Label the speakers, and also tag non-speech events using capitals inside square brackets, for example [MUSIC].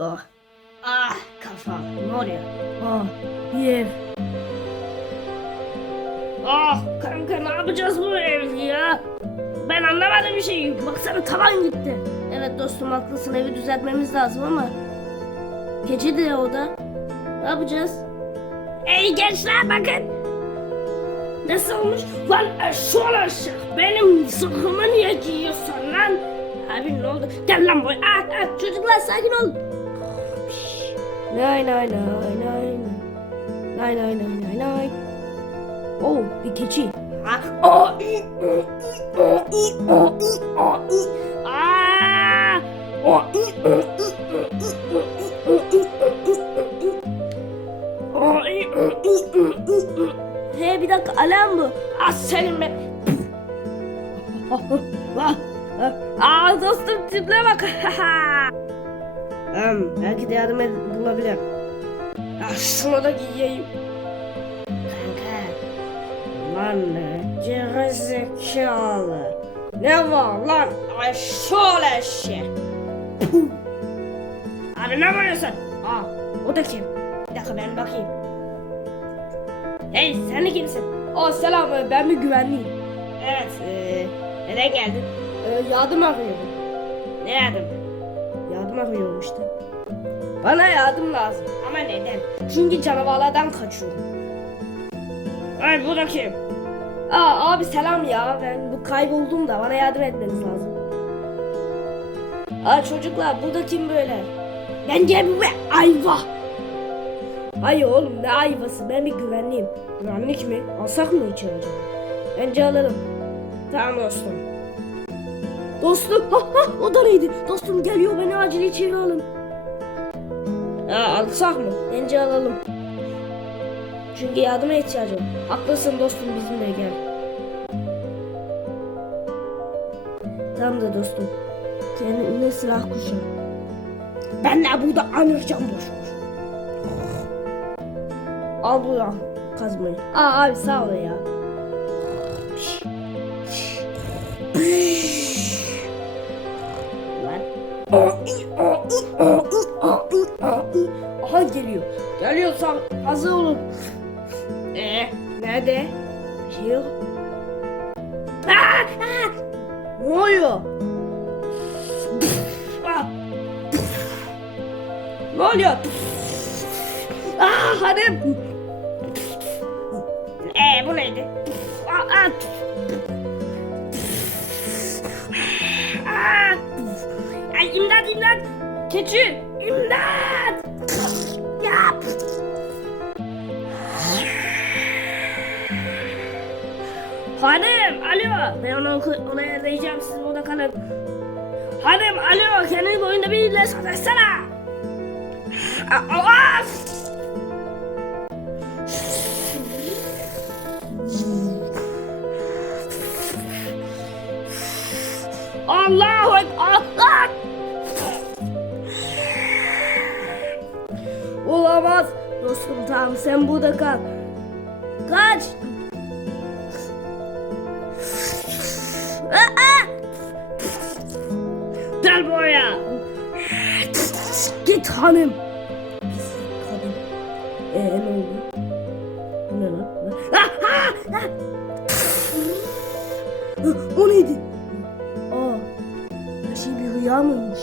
Speaker 1: Oh. Ah kafam. Ne oluyor?
Speaker 2: Ah ev.
Speaker 1: Ah kanka ne yapacağız bu ev ya? Ben anlamadım bir şey. Baksana tavan gitti. Evet dostum haklısın evi düzeltmemiz lazım ama. Gece de o da. Ne yapacağız? Ey gençler bakın. Nasıl olmuş? Lan eşşoğlu eşek. Benim zırhımı niye giyiyorsun lan? Abi ne oldu? Gel lan buraya. Ah, ah, çocuklar sakin olun. Lay lay lay lay. Lay lay lay lay lay.
Speaker 2: Oh bir keçi.
Speaker 1: Ha? Oh, i, oh, i, oh, i, oh, i, oh, i. Aa! Oh, i, oh, i, oh, i, oh, i, oh, i, oh, i, oh, i.
Speaker 2: He bir dakika alarm bu.
Speaker 1: Az senin be.
Speaker 2: Aa dostum tiple bak.
Speaker 1: Hmm, belki de yardım ed- bulabilirim. Ah şunu da giyeyim. Kanka. Lan ne gerizekalı. Ne var lan? Ay şöyle eşek. Puh. [LAUGHS] Abi ne yapıyorsun? Aa o da kim? Bir dakika ben bakayım. Hey sen de kimsin?
Speaker 2: Aa selam ben bir güvenliyim.
Speaker 1: Evet. Ee, neden geldin?
Speaker 2: Ee, yardım arıyorum.
Speaker 1: Ne yardım?
Speaker 2: Yardım arıyorum işte.
Speaker 1: Bana yardım lazım. Ama neden?
Speaker 2: Çünkü canavarlardan kaçıyorum.
Speaker 1: Ay bu da kim?
Speaker 2: Aa abi selam ya ben bu kayboldum da bana yardım etmeniz lazım. Aa çocuklar burada kim böyle?
Speaker 1: Ben Cemre Ayva.
Speaker 2: Hayır oğlum ne ayvası ben bir güvenliyim. Güvenlik mi? Alsak mı içeri acaba? Bence alalım.
Speaker 1: Tamam dostum.
Speaker 2: Dostum ha ha o da neydi? Dostum geliyor beni acil içeri alın.
Speaker 1: Ya alsak mı?
Speaker 2: Bence alalım. Çünkü yardıma ihtiyacım. Haklısın dostum bizimle gel. Tamam da dostum. Kendine silah kuşan.
Speaker 1: Ben de burada anıracağım boş boş.
Speaker 2: Al bu ya kazmayı. Aa abi sağ ol ya.
Speaker 1: İ o i.
Speaker 2: Aha geliyor. Geliyorsan hazır olun.
Speaker 1: Ee, nerede?
Speaker 2: Bir şey yok.
Speaker 1: Aa, aa.
Speaker 2: Ne oluyor? Ne oluyor? Aa hanım.
Speaker 1: Ee, bu neydi? Aa. Aa. Ay imdat imdat.
Speaker 2: Keçi.
Speaker 1: İmdat. Ya. Hanım, alo. Ben onu oraya arayacağım, siz burada kalın. Hanım, alo. Kendini boyunda biriyle sataşsana. Aa. Allahu Ekber.
Speaker 2: Olamaz. Dostum tamam sen burada kal. Kaç.
Speaker 1: Gel buraya.
Speaker 2: Git hanım. Kadın. Ee ne oldu? Bu ne lan?
Speaker 1: Ah, ah, ah.
Speaker 2: O neydi? Aa. Her şey bir rüya mıymış?